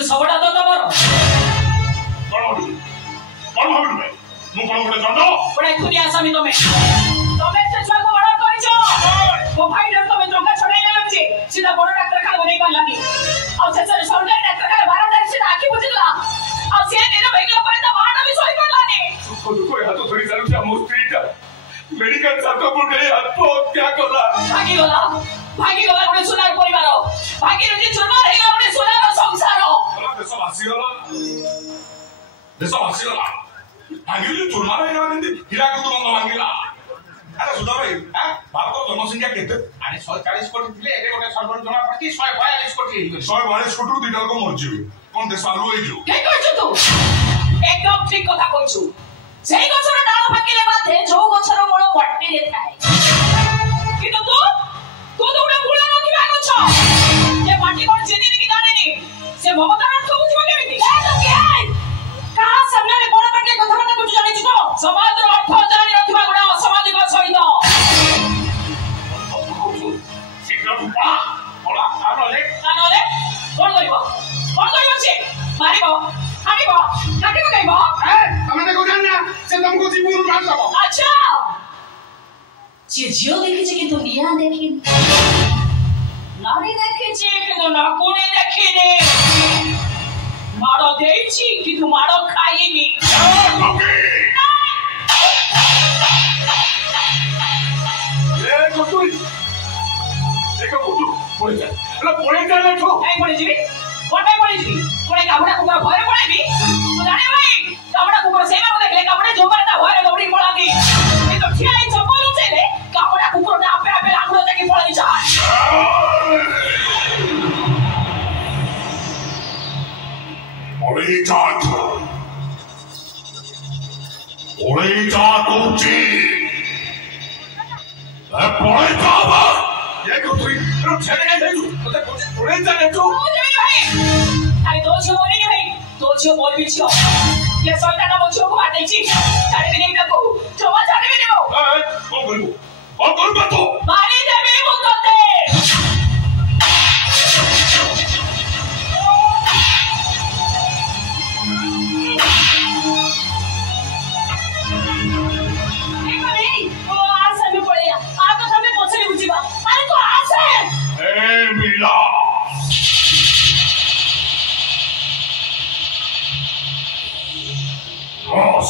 सबटा तो तमर आसामी तमे से छुआ को बड़ा करिछो ओ भाई डर तमे टंका छड़ाई लागजे सीधा बड़ डाक्टर खाना बनै पान लागी आ से सरकारी डाक्टर खाना बारा डाक्टर से आखी बुझला आ से दिन भेगला पर त बाटा भी सोई पड़लानी सुख दुख रे हाथ धरि चालू छ मुस्त्रीटा मेडिकल चेकअप रे आत्महत्या कला भागी गला गोटे सुनार परिवार भागी रे चुरमार हे गोटे सुनार संसार देश आसीगला भागी रे चुरमार हे गाने हीरा को तुम मांगिला अरे सुधा भाई भारत जनसंख्या केते अरे 140 कोटी थिले एबे गोटे सर्वर जमा पड़ती 142 कोटी 142 कोटी रु दुटा को मरजिबे कोन देश आलु होइजो के कहछु तू एकदम ठीक कथा कहछु सेही गछर डाल फाकिले बाधे जो गछर मूल मट्टी रे थाए किंतु तू उडे मूल रखिबा गछ जे माटी कोन जेनी कि जानेनी से ममतार अर्थ बुझिबो केमिति ए तो के आइ का सामने रे बड़ पाटे कथा कथा कुछ जानि छि तो समाज रो अर्थ जानि रखिबा गुडा असामाजिक सहित सिकरम पा बोला कानले कोन करिवो से मारिबो हानिबो काटिबो गइबो ए तमे को जान ना से तुमको जीवन मार दबो अच्छा जे जियो देखि छै किंतु निया देखि नारी देखि छै किंतु ना कोने देखि रे मारो देई छी किंतु मारो खाइनी ए गोटुई देखो गोटु पड़े जा ले ठो ए पड़े जीवी कोटे पड़े जीवी कोने काबड़ा कुकुर भरे पड़ेबी तू जाने भाई काबड़ा कुकुर सेना देखले काबड़ा जोबरटा भरे दौड़ी पड़ाबी ए तो ठियाई चपल उचेले काबड़ा कुकुर ना आपे आपे आंगुलो जाके पड़े जाय ओरे जात उची ए पड़े जावा ये को तू छेड़े गए तू तो कुछ पड़े जाने तू भाई अरे दो छो बोली नहीं भाई दो छो बोल भी छो ये शैतान वो छो को आते छी छाड़े भी नहीं को छवा छाड़े भी नहीं कौन करू तो मारी देबे मुतते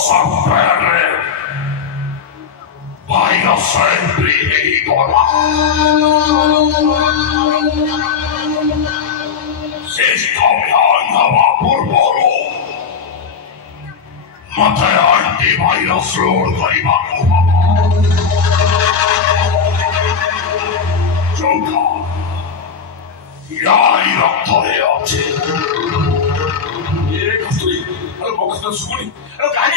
sapere vaia sempre idola se scambiava burboro ma te anti vaia flor garibano gioca iai rattore oggi e costui allora box da suguni allora